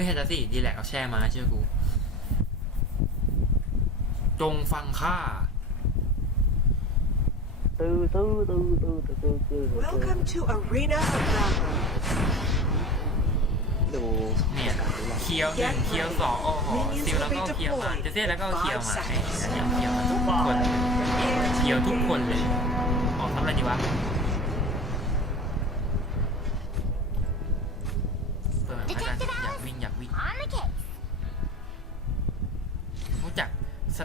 อาแช่มาเอ้ยให้ดาซี่ดีแลกเอาแช่มาเชื่อกู จงฟังข้าตื้อตื้อตื้อตื้อตื้อตื้อตื้อ Welcome to Arena of Valor. ดูเนี่ยเคียวหนึ่งเคียวสองโอ้โหซิลแล้วก็เคียวมาเจเซ่แล้วก็เคียวมาไอ้เนี่ยเคียวมาทุกคนเคียวทุกคนเลยออกทำอะไรดีวะ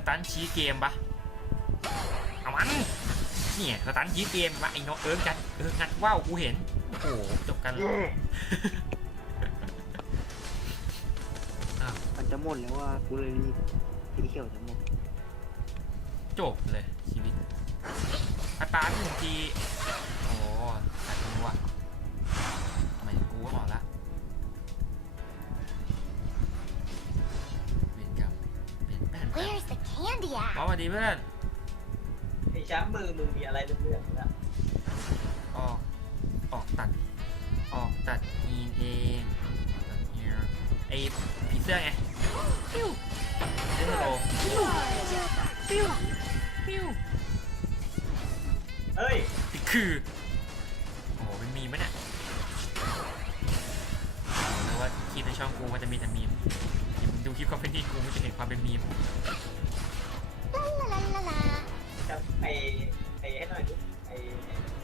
ตันชี้เกมปะเอามันเนี่ยสตันชี้เกมปะไอ้น้องเอิร์กกันเอองัดว่าวกูเห็นโอ้โหจบกันเลยมันจะหมดแล้วว่ากูเลยรีบสีเขียวจะหมดจบเลยชีวิตอัตราหนึ่งที Where's the candy หมอ at? สวัสดีเพื่อนไอ้ช้างมือมึงมีอะไรเรื่องๆแล้วออกออกตัด ออกตัดยีนเองตัดเฮียไอผีเสื้อไงปิ้วเล่นโลปิ้วปิ้วปิ้วเฮ้ยนี่คือโอ้โหเป็นมีมปะเนี่ยหรือว่าคลิปในช่องกูมันจะมีแต่มีมเดี๋ยวมึงดูคลิปคอมเพนนี่กูมันจะเห็นความเป็นมีม La la la la la. จะไอ้ไอ้ให้หน่อยดูไอ้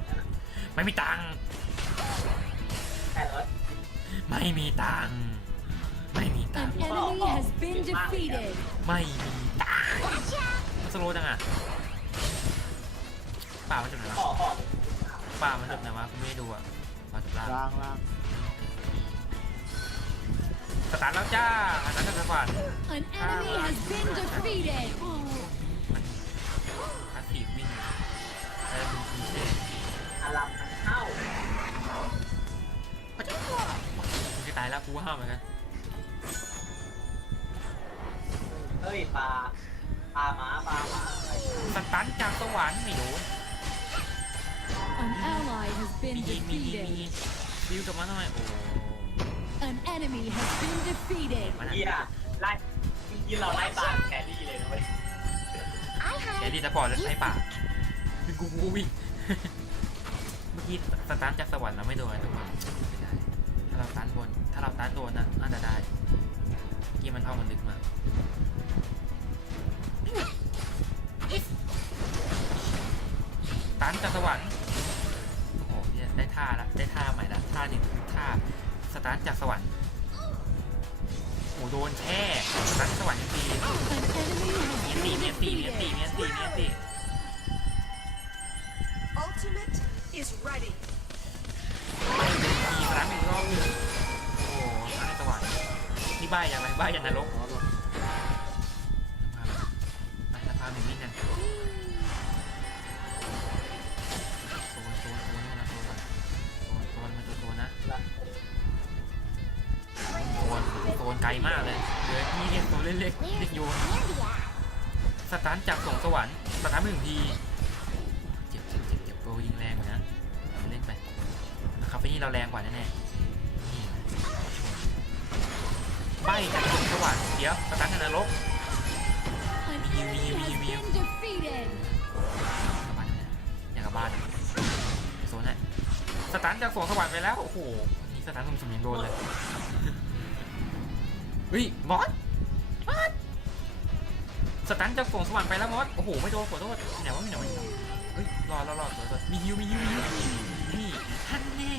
นั่นน่ะไม่มีตังค์แค่รถไม่มีตังค์ไม่มีตัง An ค์ enemy has been defeated. ไม่มีตังค์มันสโลว์จังอะป่ามันจบไหนวะขอขอป่ามันจบไหนวะกูไม่ได้ดูอะป่าจบล่างล่างล่าง สตาร์ทแล้วจ้าอันนั้นก็สปอร์ต An enemy has been defeated. พาสซีฟวิ่งเออเป็นพีเช่อารัมทั้งเข้ากูจะตายแล้วกูห้ามเหมือนกันเฮ้ยปลาปลาหมาปลาหมาอะไรสตันจากสวรรค์ไม่โดน An ally has มี been ยิงมียิงมียิง defeated. ฟิวกลับมาทำไมโอ้ An enemy has been defeated. มันเฮียไล่เมื่อกี้เราไล่ปลาแครี่เลยนะเว้ย I แค had ดี้สปอร์ตเลยไอ้ป่าเป็นกูกูวิ่งเมื่อกี้สตันจากสวรรค์เราไม่โดนทุกคนไม่ได้ ถ้าเราสตันบน ถ้าเราสตันโดนนะน่าจะได้เมื่อกี้มันเข้ามันลึกมาก สตันจากสวรรค์ โอ้โหเนี่ยได้ท่าละ ได้ท่าใหม่ละ ท่านี้คือท่า สตันจากสวรรค์โอ้โหโดนแช่สตาร์ทสวรรค์ยังตีเมียนตีเมียนตีเมียนตีเมียนตีเมียนตี Ultimate is ready. มีสนามอีกรอบหนึงโอ้โหสนามสวรรค์นี่บ้าอย่างไรบ้าอย่างนรก ลมากเลยเหลือที่เรียกโซนเล็กๆ Where's เล็ the กโยน candy at? สตาร์ทจากสงสวรรค์สตาร์ทไปหนึ่งทีเจ็บเจ็บเจ็บเจ็บโปรยิงแรงกว่านะเล่นไปนะครับไอ้นี่เราแรงกว่าแน่ๆนี่ใบจากสงสวรรค์เดี๋ยวสตาร์ทในนรก An Mew, enemy mew, has mew, mew. been defeated. กลับบ้านเนี่ยอยากกลับบ้านอะโซนน่ะสตาร์ทจากสงสวรรค์ไปแล้วโอ้โหนี่สตาร์ทสุ่มๆยังโดนเลย เฮ้ยมอสมอสสตันจากสงสวรรค์ไปแล้วมอสโอ้โหไม่โดนขอโทษไหนว่ามีไหนวะเฮ้ยรอรอรอรอรอมีฮิวมีฮิวมีฮิวนี่ท่านแน่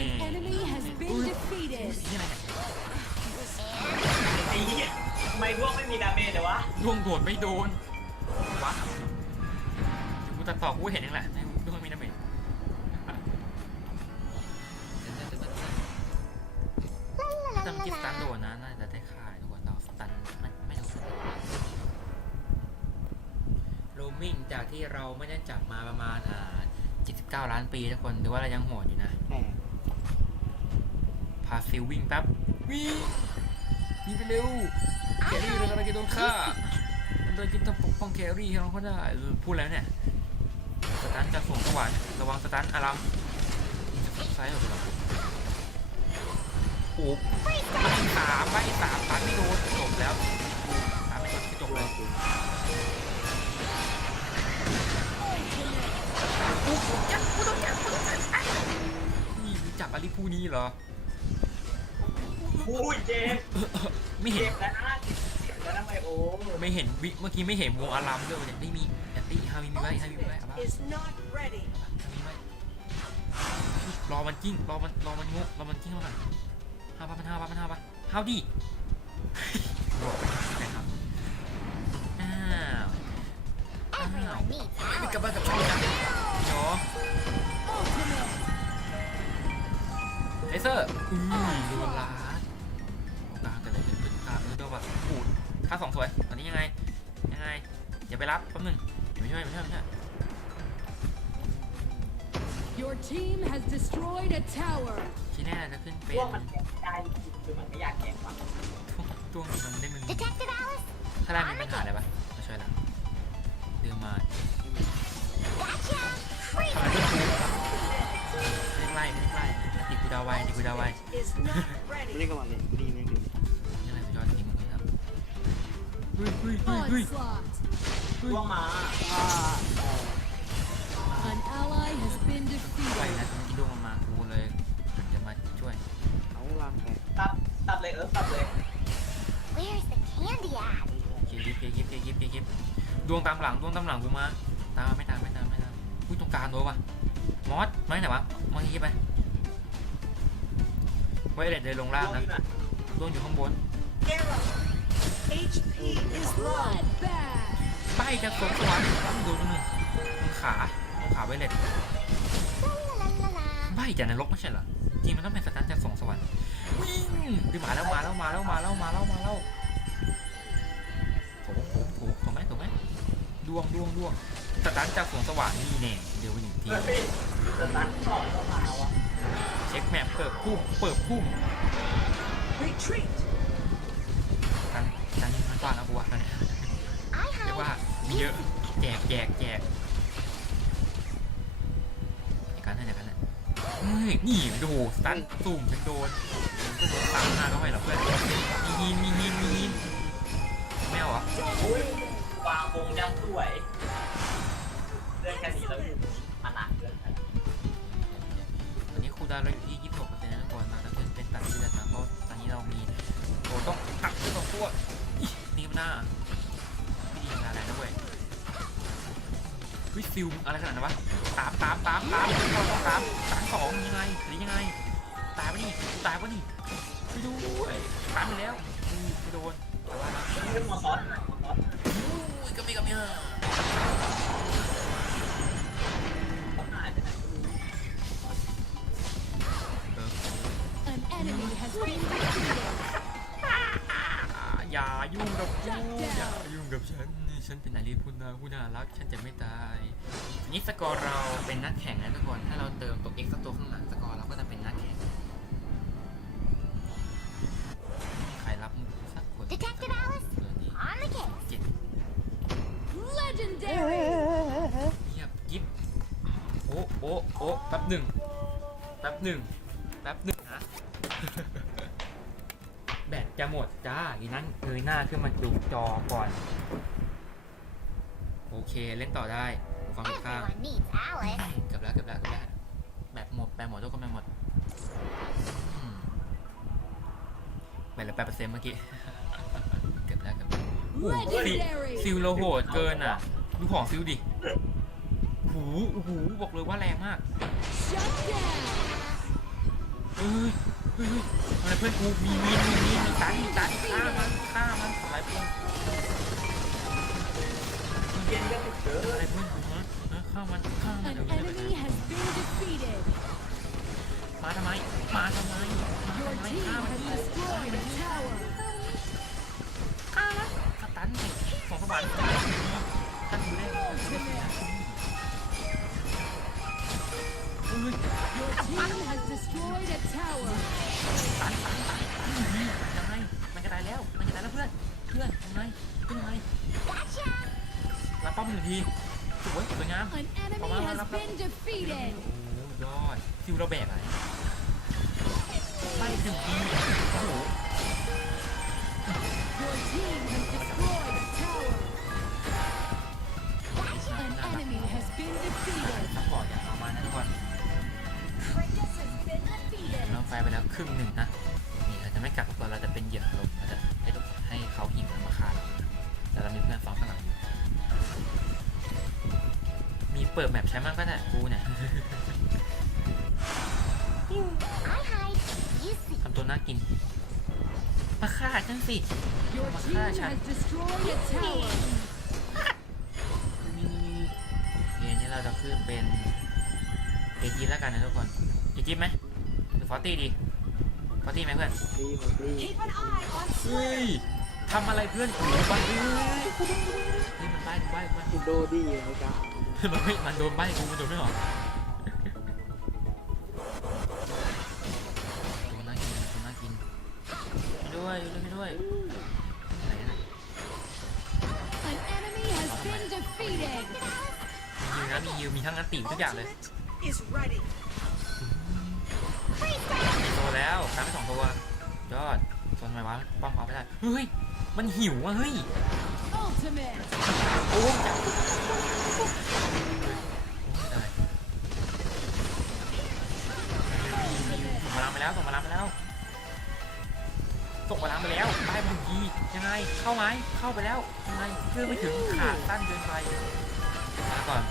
An enemy has been defeated. นี่อะไรเนี่ยไอ้เหี้ยทำไมพวกไม่มีดาเมจเลยวะดวงโดดไม่โดนว้าถึงกูตัดต่อกูก็เห็นเองแหละดวงมีน้ำเมจถ้า La เมื่อกี้สตัน la โด la la. นนะน่าจะได้ค่า โรมมิ่งจากที่เราไม่ได้จับมาประมาณอ่า79 ล้านปีทุกคนหรือว่าเรายังโหดอยู่นะแหมพาซิลวิ่งแป๊บ วิ่งวิ่งไปเร็ว แครี่เรากำลังจะโดนฆ่าเราจะทำปกป้องแครี่ให้เราก็ได้เออพูดแล้วเนี่ย สตตันจากสวงสวรรค์ระวังสตันอารัมจะซ้ายหรือเปล่าโอ้ใบสามใบสามตันไม่โดนจบแล้วตามไม่โดนจบเลย โอ้โหจับกูต้องจับกูต้องจับอะนี่มึงจับอาริพูนี้เหรอ อุ้ยเจ็บไม่เห็เจ็นบแล้วนะเจ็บแล้วนะไมโอไม่เห็นวิเมื่อกี้ไม่เห็นวงอารัมด้วยเนี่ยไม่มีแต่ตีฮามีมีไว้ฮามีมีไว้เอาบ้า Is not ready. มีไว้รอมันกิ้งรอมันรอมันงกรอมันกิ้งเข้ามาห้าวปะมันห้าวปะมันห้าวปะห้าวดิรอไปครับอ้าว Everyone needs นี่ power. กลับบ้านกับฉันนะเนาะเลเซอร์อือโดนลาดโอกลางกันเลยเป็นตาเออโดนแบบปูดค่าสองสวยตอนนี้ยังไง ยังไง อย่าไปรับแป๊บนึงอย่าไปช่วยไม่ช่วยไม่ช่วย Your team has destroyed a tower. ที่แน่จะขึ้นเป็นพวกมันแกะได้คือมันไม่อยากแกะว่ะ ช่วงช่วงมันได้มึง Detective Alice, ถ้าได้มีปัญหาอะไรปะมาช่วยละ ดึงมาทำไมต้องชูไม่ได้ไล่ไม่ไล่ติดกูดาวไวติดกูดาวไวไม่ได้กับมันเลยกูดีแม่งคือนี่อะไรยอดจริงมึงครับเฮ้ยเฮ้ยเฮ้ยเฮ้ย Onslaught. พวกมา An ally has been ไป defeated. นะกินดวงมากูเลยจะมาช่วยเอาลางแกตับตับเลยเออตับเลย Where's the candy at? เกียร์ยิบเกียร์ยิบเกียร์ยิบเกียร์ยิบ ดวงตามหลังดวงตามหลังกูมา ตามไม่ตามไม่ตามไม่ตามอุ้ยตรงกลางโดนปะมอสมาไหนวะมอสยิบไปไว้เด็ดเลยลงล่างนะดวงอยู่ข้างบน Arrow. HP is low. Bloodbath. ไปจะสวนสวรรค์ต้องโดนหนึ่งตรงขาตรงขาไว้เล็ด La la la la. ใบจากนรกไม่ใช่เหรอจริงมันต้องเป็นสตาร์ทจากสองสวรรค์วิ่งคือมาแล้วมาแล้วมาแล้วมาแล้วมาแล้วมาแล้ว ดวงดวงดวงสตาร์ทจากสวงสว่างนี่แน่เดี๋ยวไปหนึ่งทีเฮ้ยสตันสองเข้ามาว่ะเช็คแมปเปิดพุ่มเปิดพุ่ม Retreat. กันกันนี่มันกว้างนะบัวกัน I เรียกว่า hide. มีเยอะแจกแจกแจกไอ้กันนั่นไอ้กันน่ะเฮ้ยนี่ดูสตันตุ่มฉันโดนก็โดนสามห้าก็ไม่หรอกเพื่อนมีหินมีหินมีหินไม่เอาเหรออุ้ย วางวงยังสวยเรื่องแค่นี้แล้วมันหนักเกินไปตอนนี้ครูดาวเราอยู่ที่26%นะทุกคนมาแล้วเพื่อนเป็นตัดทีเลือดนะเพราะตอนนี้เรามีโอ้ต้องตักเลือดสองตัวนี่มันหน้าไม่ดีงานอะไรนะเว้ยเฮ้ยซิลอะไรขนาดนั้นวะตามตามตามตามต้องตามตามสองยังไงหรือยังไงตายปะนี่ตายปะนี่ไปดูด้วยตามไปแล้วไม่โดนแต่ว่านะเรื่องมอสซอสมอสซอสอุ้ย ก็มีก็มีเออเขาหายไปไหนไม่รู้เออ An enemy has been defeated. อ่าย่ายุ่งกับกูอย่ายุ่งกับฉัน ฉันเป็นอาลีพุนาผู้น่ารัก ฉันจะไม่ตายนี่สกอร์เราเป็นนักแข่งนะทุกคน ถ้าเราเติมตัว x สักตัวข้างหลังสกอร์เราก็จะเป็นนักแข่ง โอ้โอ้โอ้แป๊บหนึ่งแป๊บหนึ่งแป๊บหนึ่งนะแบตจะหมดจ้าอีนั้นเงยหน้าขึ้นมาดูจอก่อน โอเคเล่นต่อได้ฟังอีกข้าง Everyone needs Alice. เกือบแล้วเกือบแล้วเกือบแล้วแบตหมดแบตหมดทุกคนแบตหมดอืมแบตเหลือแปดเปอร์เซ็นต์เมื่อกี้ เกือบแล้วเกือบแล้วโอ้โหซิล Legendary. ซิลเราโหดเกินอะ ดูของซิลดิ หูหูบอกเลยว่าแรงมากเฮ้ยเฮ้ยอะไรเพื่อนกูมีมีมีมีมีตันมีตันฆ่ามันฆ่ามันอะไรเพื่อนเย็นก็ติดเจออะไรเพื่อนกูฮะฆ่ามันฆ่ามันเดี๋ยวเดี๋ยวเดี๋ยว enemy has been defeated. มาทำไมมาทำไมมาทำไมฆ่ามันฆ่ามันสตันเลยสองสวรรค์ท่านดูได้ Your team has destroyed a tower. ยังไงมันจะตายแล้ว มันจะตายแล้วเพื่อน เพื่อนยังไงเพื่อนไงรับป้อมหนึ่งทีสวยสวยงาม An enemy Come on, has up, up. been defeated. โอ้ยอดซิวเราแบกอะไรไปถึงดีโอ้โห Your team has destroyed เปิดแมปใช้มากก็ได้กูเนี่ยทำตัวน่ากินมาฆ่าฉันสิ Your team has destroyed a tower. เกมนี้เราจะขึ้นเป็นเอจีแล้วกันนะทุกคนเอจีไหมหรือฟอร์ตี้ดีฟอร์ตี้ไหมเพื่อนรีบรีบ Keep an eye on เฮ้ยทำอะไรเพื่อนกูไปเฮ้ยเฮ้ยมันบ้กูบ้กูใบ้กูโดดี้ไอ้กา มันไม่มันโดนใบ้กูมันโดนไม่หรอกตัวน่ากินตัวน่ากินช่วยด้วยช่วยด้วยไหนอะ An enemy has been defeated. มีฮิวนะมีฮิวมีทั้งอันติทุกอย่างเลย ultimate is ready. มีตัวแล้วตามไปสองตัวยอดทนทำไมวะป้อมเขาไม่ได้เฮ้ยมันหิวอะเฮ้ย ได้ส่งมาล้างไปแล้วส่งมาล้างไปแล้วส่งมาล้างไปแล้วได้บุกียังไงเข้าไหมเข้าไปแล้วยังไงเพื่อไม่ถึงขาดสั้นเกินไปมาก่อน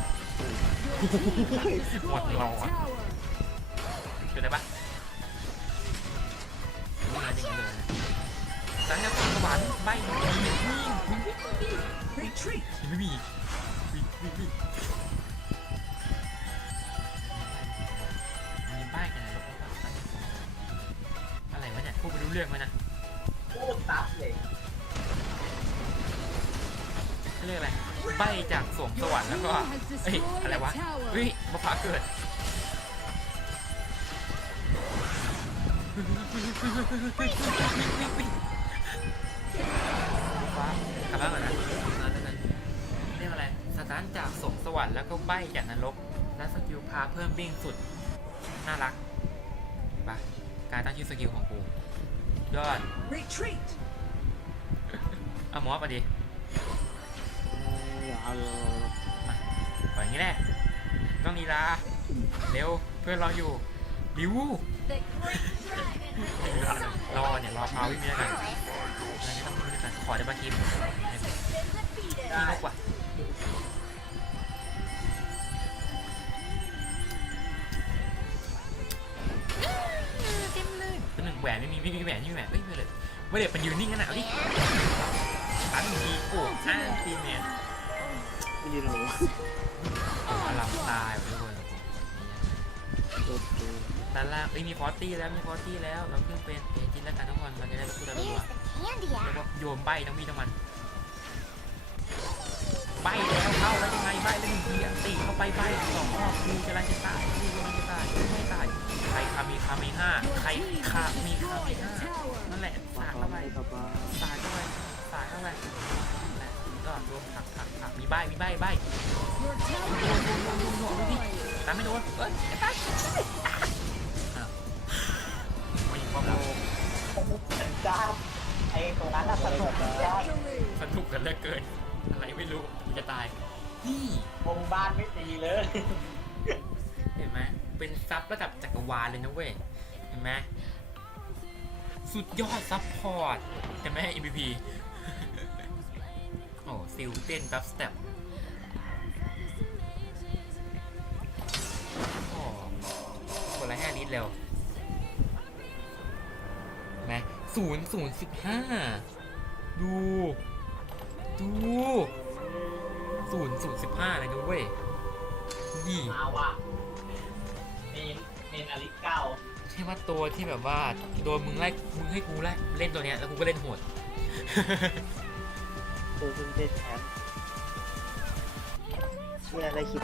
Your team has destroyed a Lord. tower. ช่วยได้ปะไม่งั้นอย่างนี้เลยสังกั ดสวรรค์ใบดีวิ่งวิ่งวิ่ง Retreat. ไม่มีวิ่งวิ่งวิ่งมีป้ายกันนะแล้วก็อะไรวะเนี่ยพูดไม่รู้เรื่องไหมนะพูดซับเลยเขาเรียกอะไรใบจากสวงสวรรค์แล้วก็เอ้ยอะไรวะเฮ้ยมาพาเกิดฟ้ รสตาร์ทจากสวงสวรรค์แล้วก็ใบจากนรก และสกิลพาเพิ่มวิ่งสุด น่ารักไปการตั้งชื่อสกิลของกูยอด Retreat. เอาหมอไปดิอย่าเอาเลยมาปล่อยอย่างนี้แหละต้องนีลาเร็วเพื่อนรออยู่บิว The great dragon has รอเนี่ยรอพาวิ่งไปด้วยกัน Alice อะไรก็ต้องวิ่งด้วยกันขอได้ปะทีม has been defeated. นี่นกว่ะ หนึ่งแหวนไม่มีไม่มีแหวนไม่มีแหวนเอ้ยไม่เลยไม่เลยเป็นยืนนิ่งขนาดนี้ตันทีโอ้อ้าทีมเนี่ยไม่ดีหรอกอลัมตายทุกคนด้านล่างเอ้ยมีฟอร์ตี้แล้วมีฟอร์ตี้แล้วเราขึ้นเป็นเอจินแล้วกันทุกคนเราจะได้พูดอะไรบ้าง Where's the candy เรียก at? ว่าโยนใบทั้งมีทั้งมันใบแล้วเข้าแล้วยังไงใบแล้วหนึ่งทีอะตีเข้าไปใบสองรอบกูกำลังจะตายกูกำลังจะตายไม่ตาย ครคามีคามีห้าใครคามีคามีห้านั่นแหละมาสาดเข้าไปให้กับบ้าสาดเข้าไปสาดเข้าไปนั่นแหละก็รวมผักผักผักมีใบมีใบใบ Your tower has been destroyed. ตามไม่โดนเอ้ยตายอ้าวไม่ยิงป้อมเราฉันจ้าไอ้ตรงนั้นสนุกจ้า Victory. สนุกกันเหลือเกิน อะไรไม่รู้จะตายนี่วงบ้านไม่ตีเลย เป็นซับระดับจักรวาลเลยนะเว้ยเห็นไหมสุดยอดซับพอร์ตเห็นไหม MVP โอ้ซิลเต้นดับสเต็ปโอ้คนละห้าลิตรเร็วนไหมศูนย์ศูนย์สิบห้าดู ดูศูนย์ศูนย์สิบห้าเลยนะเว้ยนี่มาว่ะ เมนเมนอลิเก้าใช่ว่าตัวที่แบบว่าโดนมึงไล่มึงให้กูไล่เล่นตัวเนี้ยแล้วกูก็เล่นโหด ตัวเพิ่งได้แชมป์เนี่ยได้คลิป